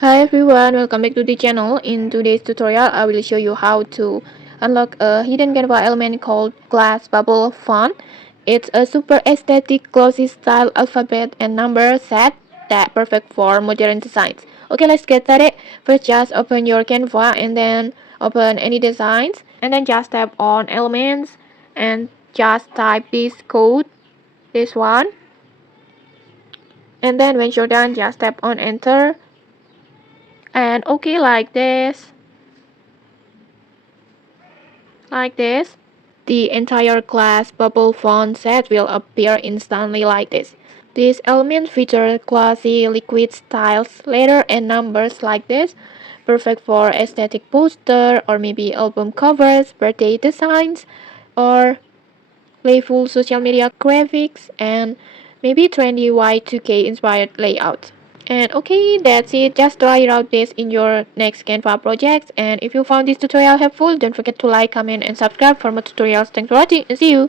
Hi everyone, welcome back to the channel. In today's tutorial, I will show you how to unlock a hidden Canva element called Glass Bubble Font. It's a super aesthetic, glossy style alphabet and number set that perfect for modern designs. Okay, let's get started. First, just open your Canva and then open any designs, and then just tap on elements and just type this code, this one, and then when you're done, just tap on enter and okay, like this, the entire glass bubble font set will appear instantly like this. These elements feature glossy liquid styles, letter and numbers like this, perfect for aesthetic poster or maybe album covers, birthday designs, or playful social media graphics, and maybe trendy Y2K inspired layouts. And okay, that's it. Just try out this in your next Canva projects. And if you found this tutorial helpful, don't forget to like, comment, and subscribe for more tutorials. Thanks for watching and see you.